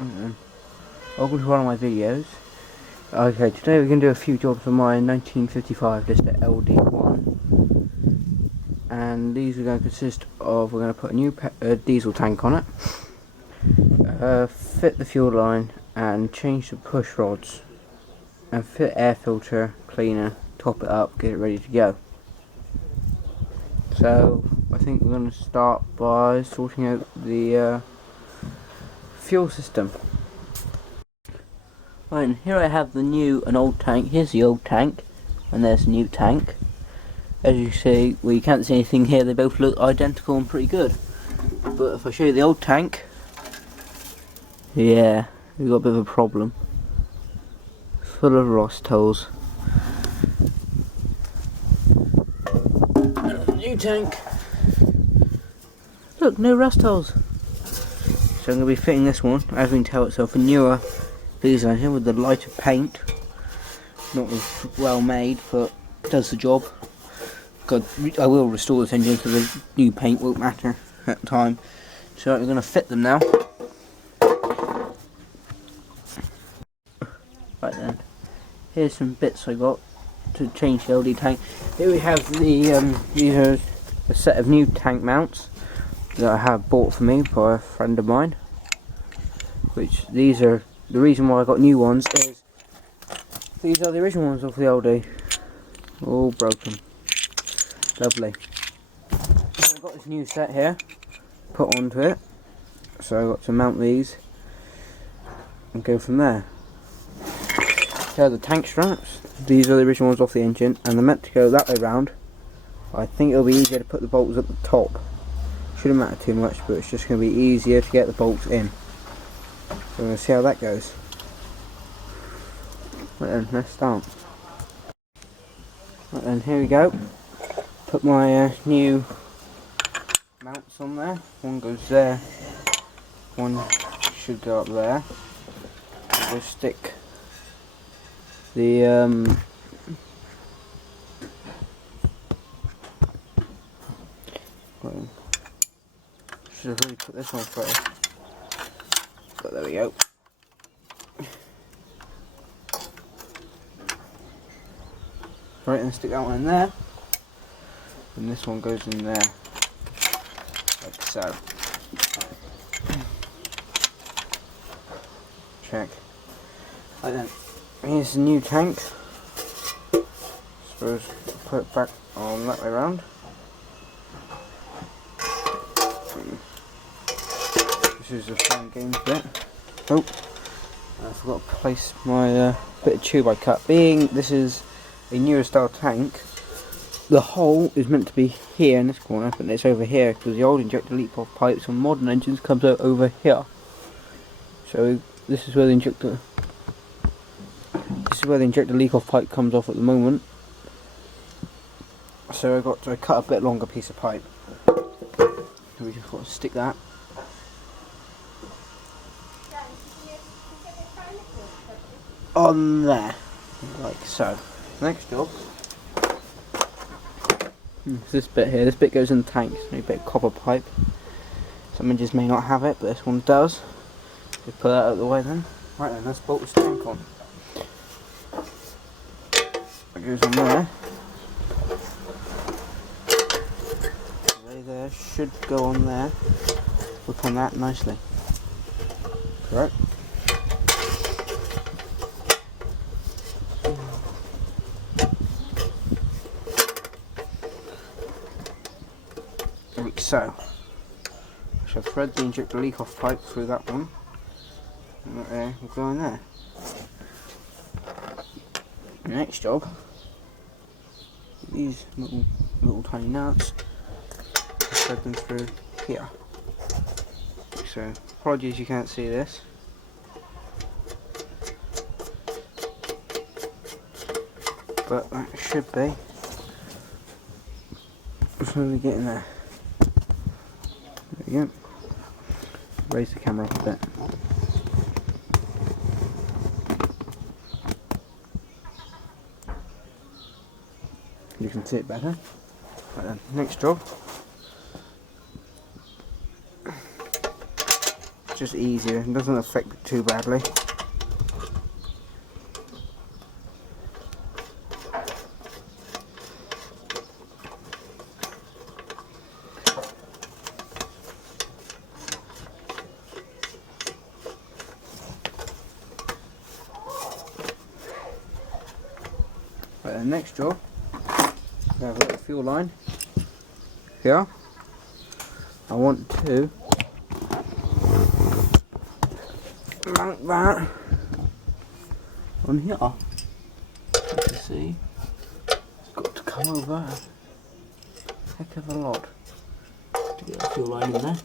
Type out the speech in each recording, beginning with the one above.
Welcome to one of my videos. Okay, today we're going to do a few jobs on my 1955 Lister LD1, and these are going to consist of, we're going to put a new diesel tank on it, fit the fuel line and change the push rods, and fit air filter, cleaner, top it up, get it ready to go. So I think we're going to start by sorting out the fuel system. Right, and here I have the new and old tank. Here's the old tank, and there's the new tank. As you see, well, you can't see anything here, they both look identical and pretty good. But if I show you the old tank, yeah, we've got a bit of a problem. Full of rust holes. New tank. Look, no rust holes. So I'm going to be fitting this one. As we can tell, it's a newer diesel engine with the lighter paint. Not as well made, but does the job. I will restore this engine so the new paint won't matter at the time. So we're going to fit them now. Right then, here's some bits I got to change the LD tank. Here we have the these are a set of new tank mounts that I have bought for me by a friend of mine. Which these are the reason why I got new ones is these are the original ones off the LD, all broken. Lovely. So I've got this new set here put onto it, so I've got to mount these and go from there. Here are the tank straps. These are the original ones off the engine, and they're meant to go that way round. I think it'll be easier to put the bolts at the top. Shouldn't matter too much, but it's just going to be easier to get the bolts in. So we're going to see how that goes. Right then, let's start. Right then, here we go. Put my new mounts on there. One goes there, one should go up there. I'll just stick the should have really put this on first, but there we go. Right, and stick that one in there, and this one goes in there, like so. Check. Right then, here's the new tank. Suppose put it back on that way around. This is the fun games bit. Oh, I forgot to place my bit of tube I cut. Being this is a newer style tank, the hole is meant to be here in this corner, but it's over here because the old injector leak off pipes on modern engines comes out over here. So this is where the injector leak off pipe comes off at the moment. So I cut a bit longer piece of pipe. So we just got to stick that on there, like so. Next job is this bit here. This bit goes in the tank. It's a bit of copper pipe. Some engines may not have it, but this one does. Just put that out of the way then. Right then, let's bolt this tank on. That goes on there. There should go on there. Look on that nicely. Correct. Like so. I shall thread the injector leak off pipe through that one. And that there will go in there. The next job, these little tiny nuts, thread them through here. So, apologies you can't see this. But that should be slowly getting there. There we go. Raise the camera up a bit. You can see it better. Right then, next job. just easier and doesn't affect it too badly. Right, the next job, we have a little fuel line here. I want to mount that on here. You can see it's got to come over a heck of a lot to get the fuel line in there.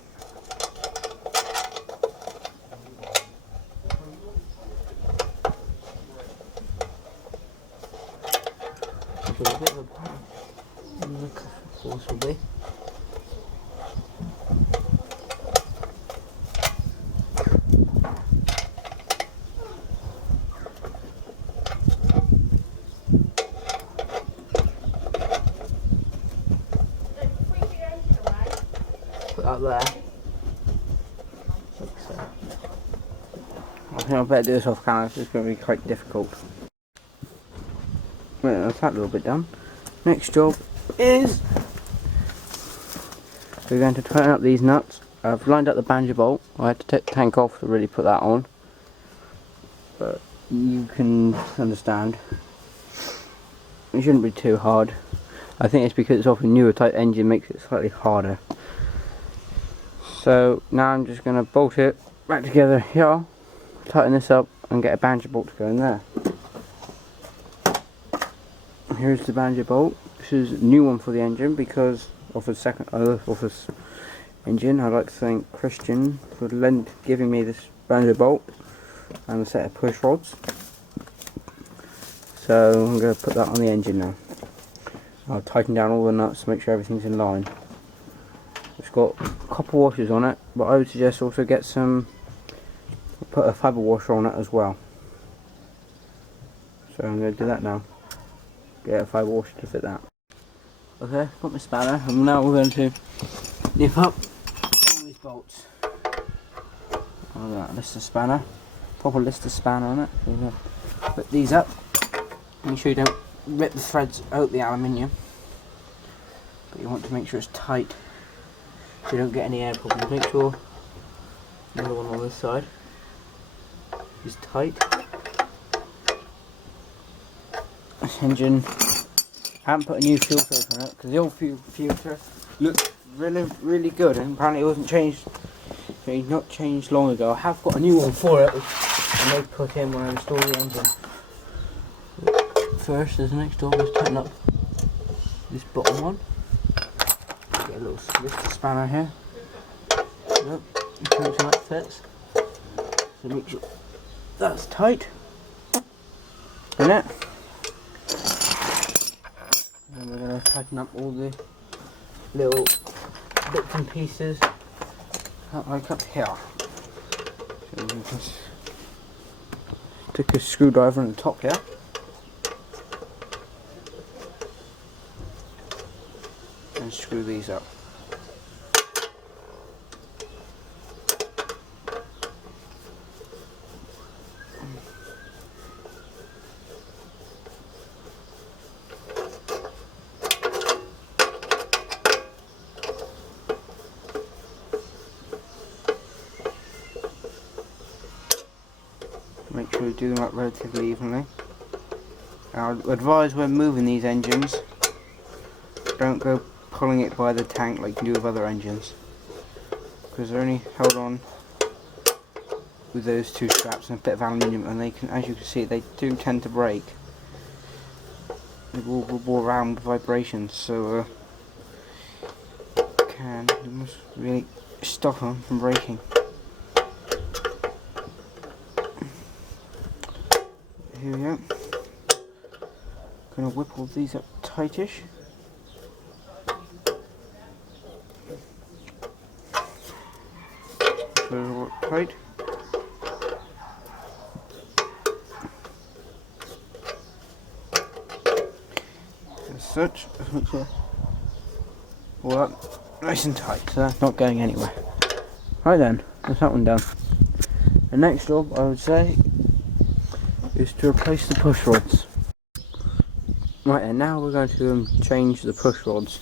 A bit of a look, of course, will be. Put that there. Like so. I think I better do this off camera, it's going to be quite difficult. Right, that's that little bit done. Next job is we're going to tighten up these nuts. I've lined up the banjo bolt. I had to take the tank off to really put that on, but you can understand it shouldn't be too hard. I think it's because it's off a newer type engine, makes it slightly harder. So now I'm just going to bolt it back together here, tighten this up and get a banjo bolt to go in there. Here's the banjo bolt. This is a new one for the engine because of the second of this engine. I'd like to thank Christian for giving me this banjo bolt and a set of push rods. So I'm going to put that on the engine now. I'll tighten down all the nuts to make sure everything's in line. It's got copper washers on it, but I would suggest also get some, put a fibre washer on it as well. So I'm going to do that now. Get a fibre washer to fit that. Okay, got my spanner, and now we're going to nip up all these bolts. Look at that, Lister spanner. Proper Lister spanner on it. So we're going to put these up. Make sure you don't rip the threads out the aluminium. But you want to make sure it's tight so you don't get any air problems. Make sure another one on this side is tight. This engine, I haven't put a new fuel filter on it because the old fuel filter looked really good, and apparently it wasn't changed. Not changed long ago. I have got a new one for it, which I may put in when I install the engine. First, as the next job is tighten up this bottom one. Get a little Lister spanner here. Yep, make sure that fits. So make sure that's tight. And it. And we're going to tighten up all the little bits and pieces, like up here. So we can just stick a screwdriver on the top here. And screw these up. Make sure you do them up relatively evenly. I would advise when moving these engines, don't go pulling it by the tank like you can do with other engines, because they're only held on with those two straps and a bit of aluminium, and they can, as you can see, they do tend to break. They will wobble around with vibrations, so you must really stop them from breaking. Here we go. Gonna whip all these up tightish. So tight. As such, make sure all up nice and tight, so that's not going anywhere. Right then, that's that one done. The next job, I would say, is to replace the push rods. Right then, now we're going to change the push rods.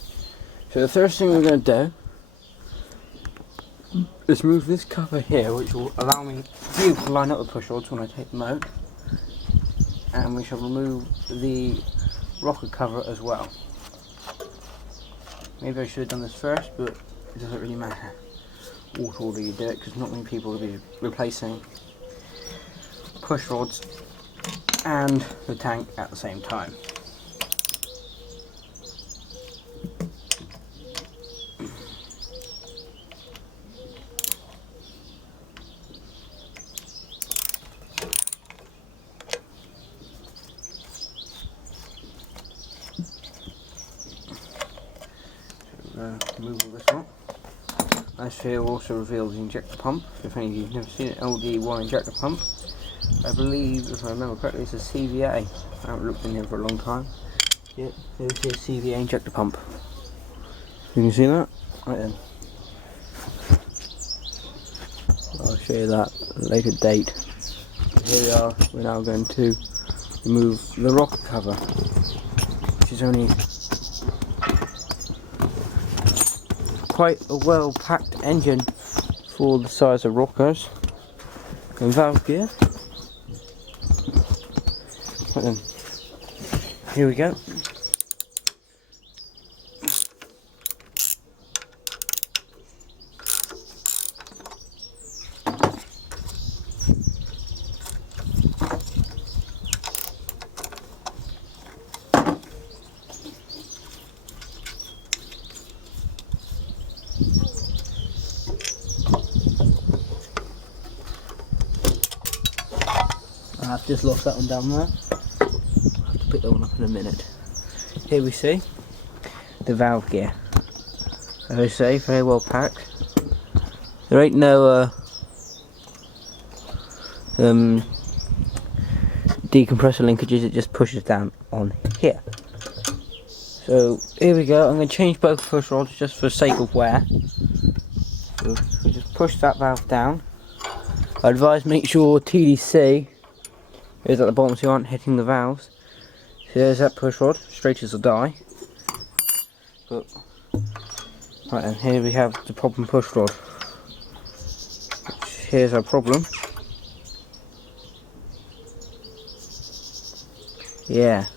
So the first thing we're going to do is move this cover here, which will allow me to line up the push rods when I take them out. And we shall remove the rocker cover as well. Maybe I should have done this first, but it doesn't really matter what order you do it, because not many people will be replacing push rods and the tank at the same time. Remove all this one. This here also reveals the injector pump. If any of you have never seen an LD1 injector pump, I believe, if I remember correctly, it's a CVA. I haven't looked in here for a long time. Yep, there's a CVA injector pump. You can see that? Right then. I'll show you that at a later date. Here we are, we're now going to remove the rocker cover, which is only quite a well packed engine for the size of rockers. And valve gear. Right then, here we go. I've just lost that one down there. I'll have to pick that one up in a minute. Here we see the valve gear. As I say, very well packed. There ain't no decompressor linkages, it just pushes down on here. So here we go, I'm going to change both push rods just for sake of wear. So we just push that valve down. I advise make sure TDC is at the bottom so you aren't hitting the valves. So there's that push rod, straight as a die. But, right, and here we have the problem push rod. Here's our problem. Yeah,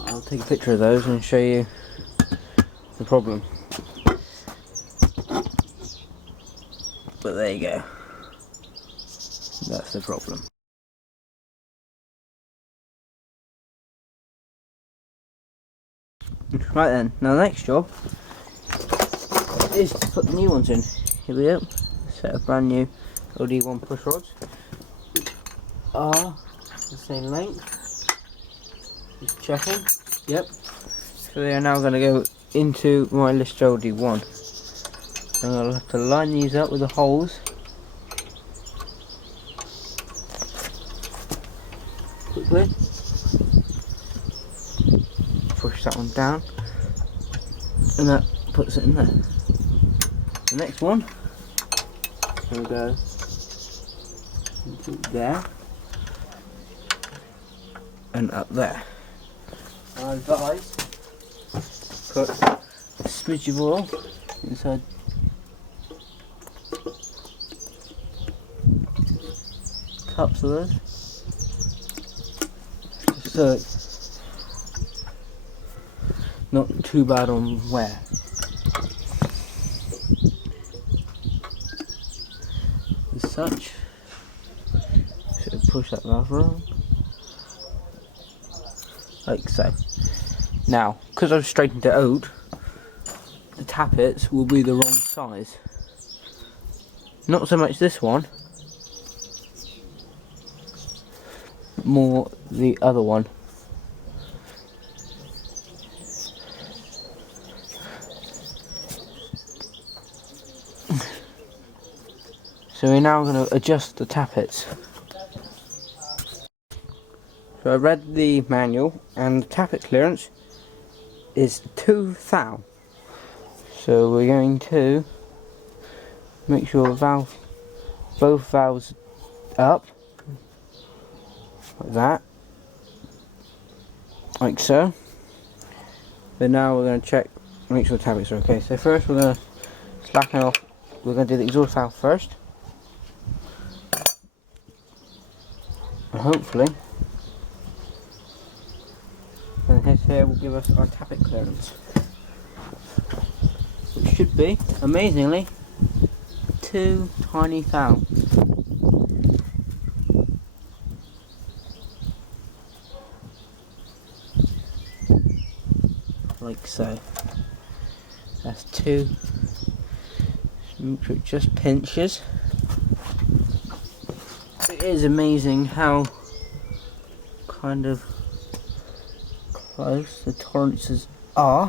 I'll take a picture of those and show you the problem. But there you go. That's the problem. Right then, now the next job is to put the new ones in. Here we go. Set of brand new LD1 push rods. Are the same length. Just checking. Yep. So they are now going to go into my Lister LD1. And I'll have to line these up with the holes. Quickly. Push that one down, and that puts it in there. The next one, here we go, into there, and up there. I advise put a smidge of oil inside cups of those, so it's not too bad on wear. As such, so push that valve around, like so. Now, because I've straightened it out, the tappets will be the wrong size. Not so much this one, more the other one. So we're now going to adjust the tappets. So I read the manual and the tappet clearance is 2 thou. So we're going to make sure both valves up, like that, like so. Then now we're going to check, make sure the tablets are okay. So first we're going to slacken off, we're going to do the exhaust valve first. And hopefully, this here will give us our tappet clearance. Which should be, amazingly, 2 tiny thou. Like so. That's 2. Make sure it just pinches. It is amazing how kind of close the tolerances are,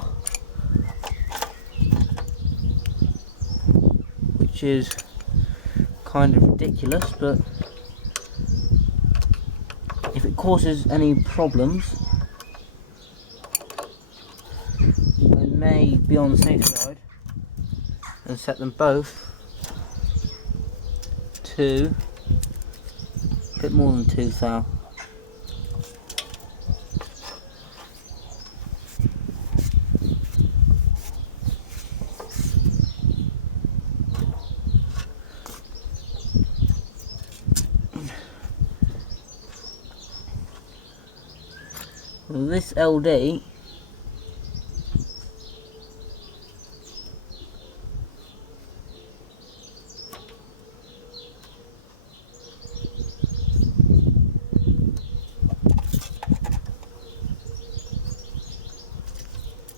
which is kind of ridiculous, but if it causes any problems, I may be on the safe side and set them both to a bit more than 2 thou. This LD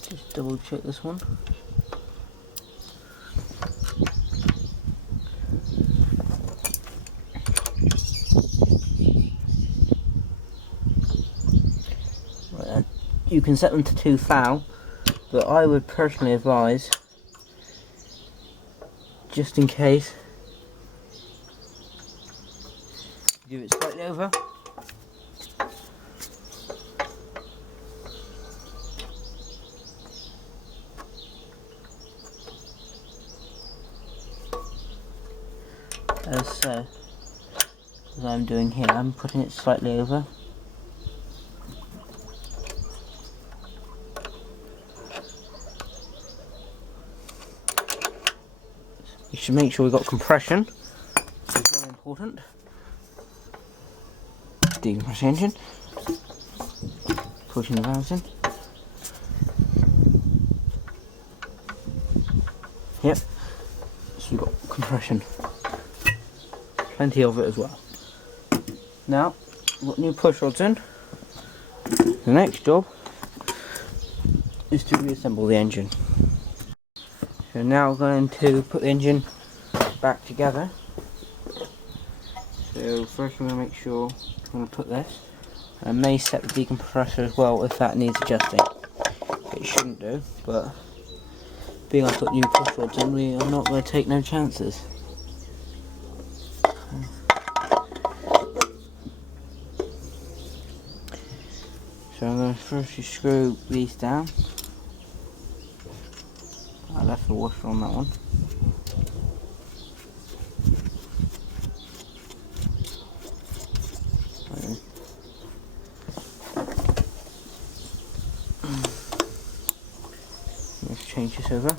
just double check this one. You can set them to 2 thou, but I would personally advise, just in case, do it slightly over. As so, as I'm doing here, I'm putting it slightly over. You should make sure we've got compression, which is very important. Decompress the engine, pushing the valves in. Yep, so we've got compression, plenty of it as well. Now, we've got new push rods in. The next job is to reassemble the engine. So now we're going to put the engine back together. So first we're going to make sure I'm going to put this. I may set the decompressor as well if that needs adjusting. It shouldn't do, but being I've got new push rods in, we are not going to take no chances. So I'm going to first screw these down. I left the washer on that one. Let's change this over.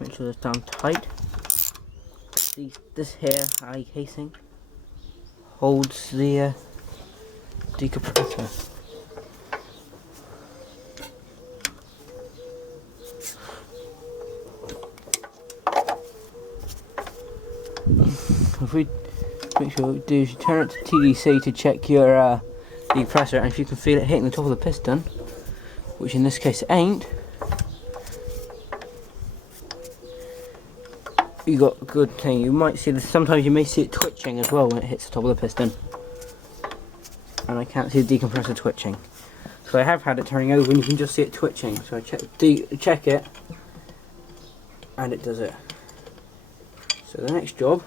Make sure it's down tight. This here eye casing holds the decompressor. If we make sure what we do is you turn it to TDC to check your decompressor, and if you can feel it hitting the top of the piston, which in this case it ain't, you got a good thing. You might see this, sometimes you may see it twitching as well when it hits the top of the piston. And I can't see the decompressor twitching. So I have had it turning over and you can just see it twitching. So I check it and it does it. So the next job,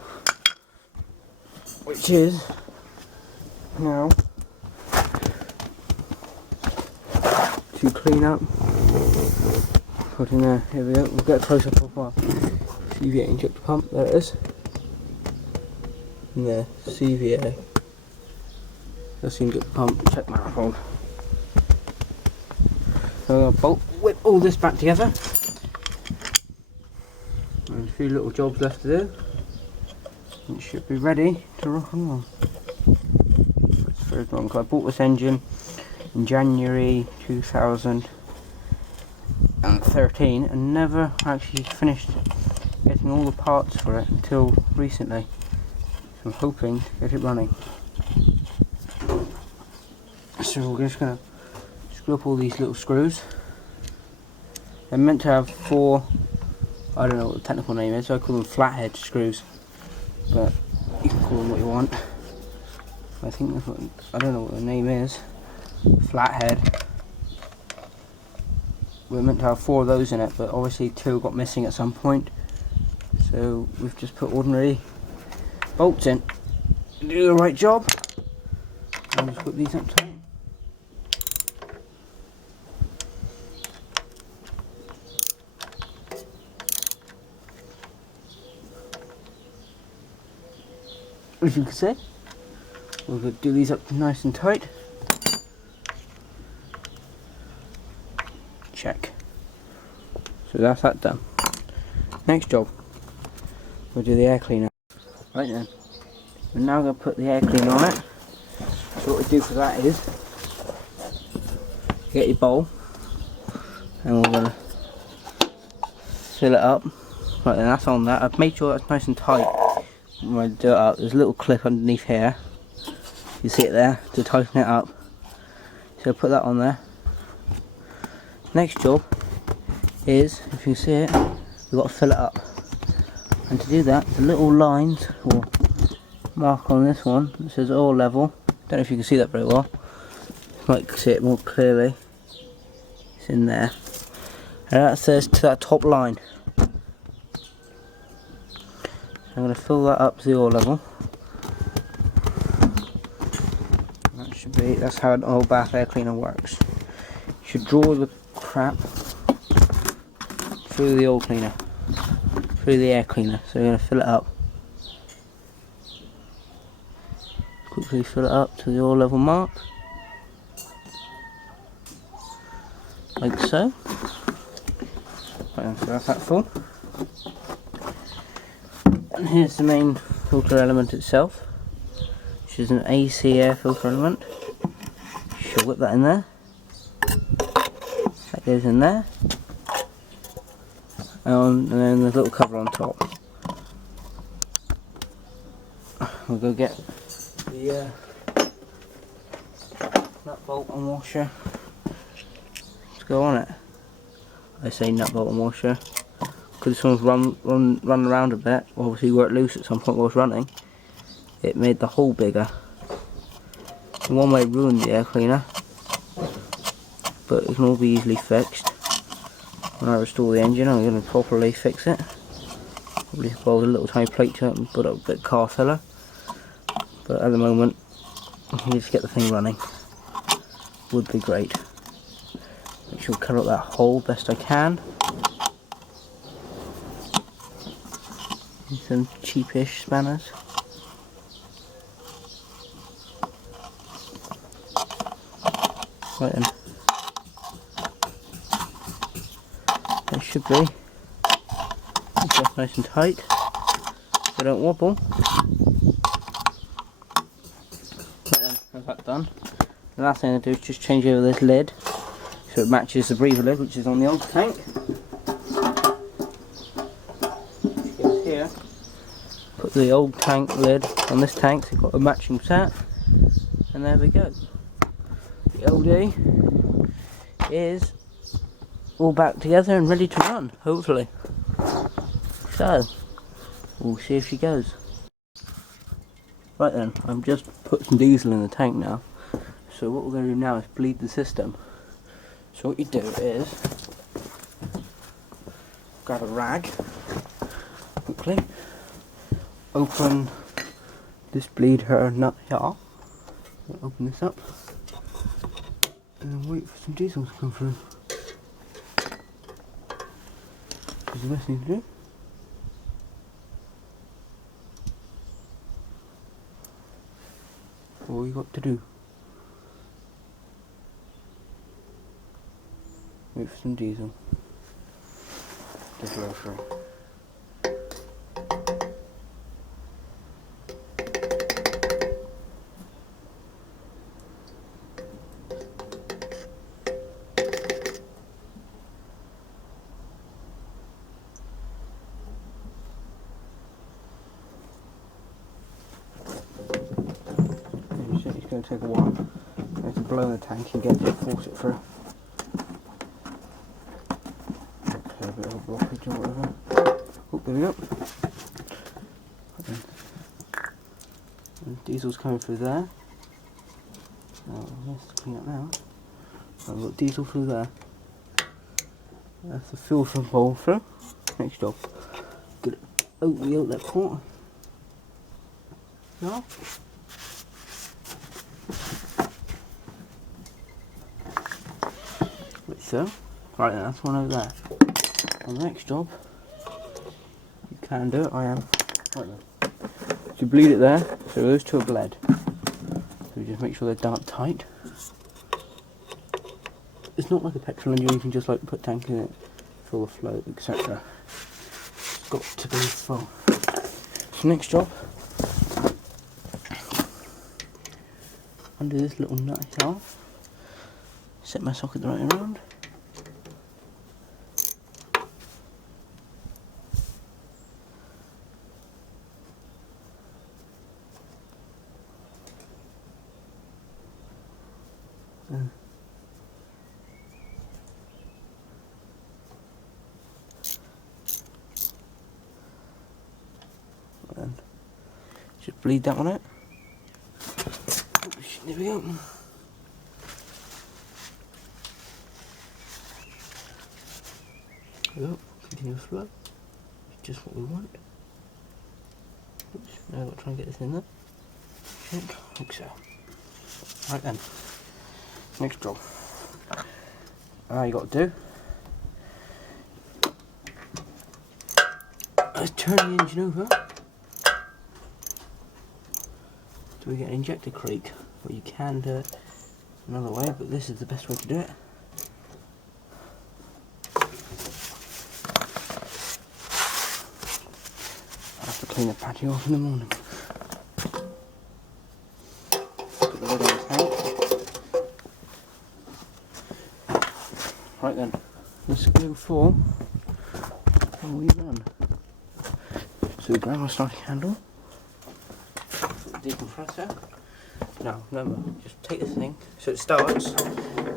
which is now to few clean up. Put in there, here we go, we'll get a close up of our CVA injector pump, there it is. And there, CVA. That's the injector pump, check manifold. So I'll whip all this back together. There's a few little jobs left to do. It should be ready to rock and roll. It's very long. I bought this engine in January 2013 and never actually finished getting all the parts for it until recently. So I'm hoping to get it running. So we're just going to screw up all these little screws. They're meant to have 4, I don't know what the technical name is, so I call them flathead screws. But you can call them what you want. I think that's what, I don't know what the name is. Flathead. We're meant to have 4 of those in it, but obviously 2 got missing at some point. So we've just put ordinary bolts in. Do the right job. I'll just put these up tight. As you can see, we're going to do these up nice and tight. Check. So that's that done. Next job, we'll do the air cleaner. Right then, we're now going to put the air cleaner on it. So what we do for that is, get your bowl, and we're going to fill it up. Right then, that's on that. I've made sure that's nice and tight. When I do it up, there's a little clip underneath here. You see it there to tighten it up. So put that on there. Next job is, if you see it, we've got to fill it up. And to do that, the little lines or mark on this one that says oil level. Don't know if you can see that very well. You might see it more clearly. It's in there. And that says to that top line. I'm going to fill that up to the oil level. That should be, that's how an oil bath air cleaner works. You should draw the crap through the oil cleaner, through the air cleaner. So we're going to fill it up. Quickly fill it up to the oil level mark. Like so. Right, so that's that full. And here's the main filter element itself, which is an AC air filter element. You should whip that in there. That goes in there. And then the little cover on top. We'll go get the nut bolt and washer to go on it. I say nut bolt and washer because this one's run around a bit. Obviously worked loose at some point while I was running. It made the hole bigger. In one way it ruined the air cleaner, but it can all be easily fixed. When I restore the engine, I'm going to properly fix it. Probably weld a little tiny plate to it and put up a bit of car filler. But at the moment, you just get the thing running. Would be great. Make sure to cover up that hole best I can. And some cheapish spanners. Right then. They should be just nice and tight, so they don't wobble. Right then, that's that done. The last thing I do is just change over this lid so it matches the breather lid, which is on the old tank. Which goes here. Put the old tank lid on this tank, so you've got a matching set, and there we go. The LD is all back together and ready to run, hopefully. So, we'll see if she goes. Right then, I've just put some diesel in the tank now. So what we're going to do now is bleed the system. So what you do is, grab a rag, quickly, open this bleed her nut here. Open this up. and then wait for some diesel to come through. Is the best thing to do. All you got to do. Wait for some diesel to flow through. It's going to take a while. You have to blow in the tank and get it to force it through. Okay, a bit of a blockage or whatever. Oh, there we go. And diesel's coming through there. Oh, let's clean up now. I've got diesel through there. That's the filter bowl through. Next job. Good. Open the outlet port. No. Like so. Right then, that's one over there. On the next job, you can do it, I am. Right then. So you bleed it there, so those two are bled. So you just make sure they're done up tight. It's not like a petrol engine, you can just like put tank in it, fill the float, etc. It's got to be full. So next job, undo this little nut here, set my socket the right around. And just bleed that one out. There we go. There we go. Continuous flow. It's just what we want. Oops, now I've got to try and get this in there. Like so. Right then. Next job. All you got to do is turn the engine over so we get an injector creak. But you can do it another way, but this is the best way to do it. I'll have to clean the patio off in the morning. Put the lid on the tank. Right then, let's go for a wee run. So we grab our starting handle, decompressor. Now remember, just take this thing so it starts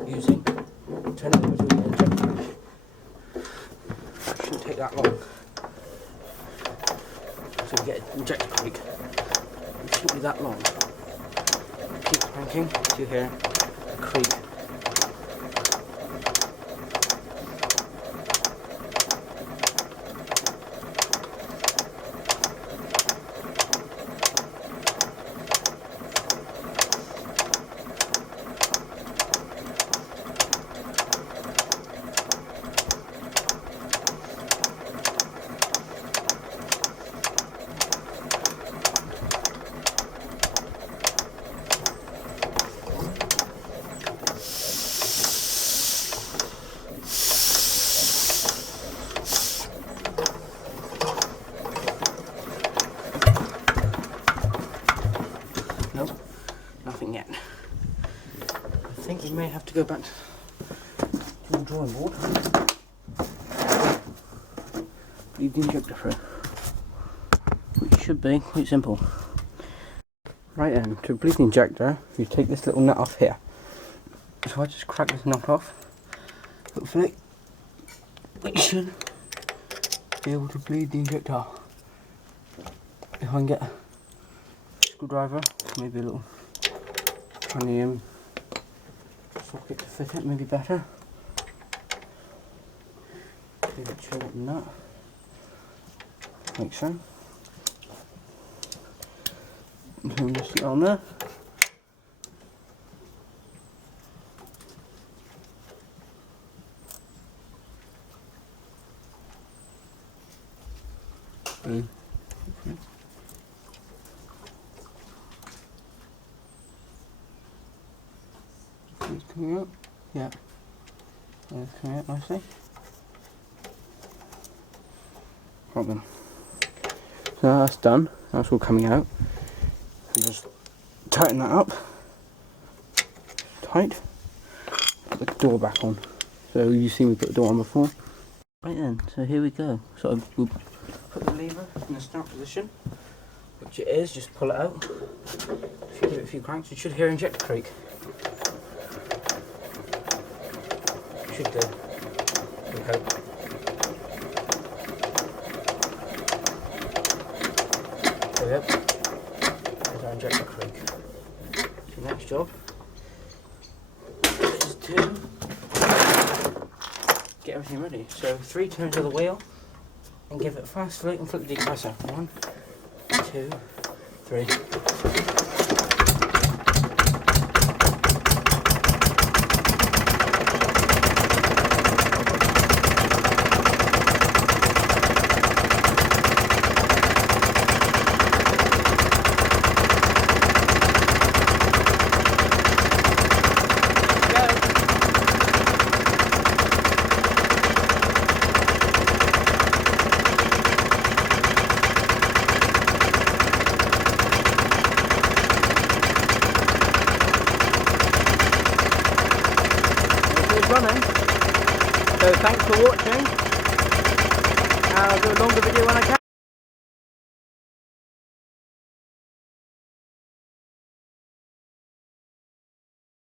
using, turn it over to the injector. It shouldn't take that long. So we get an injector creak. It shouldn't be that long. Keep cranking to hear a creak. Nope, nothing yet. I think we may have to go back to the drawing board. Leave the injector through, which should be quite simple. Right then, to bleed the injector, you take this little nut off here. So I just crack this nut off. Hopefully, we should be able to bleed the injector. If I can get a screwdriver, maybe a little titanium socket to fit it, maybe better. Give it a short nut, like so. And just get on there. hopefully. It's coming out. Yeah. It's coming out nicely. Right then. So that's done. That's all coming out. So just tighten that up. Tight. Put the door back on. So you've seen me put the door on before. Right then, so here we go. So we'll put the lever in the start position, which it is, just pull it out. If you give it a few cranks, you should hear injector creak. You should do. We hope. There we go. There's our injector creak. So next job is to get everything ready. So 3 turns of the wheel and give it a fast flick and flip the depressor. 1, 2, 3. Running. So thanks for watching. I'll do a longer video when I can.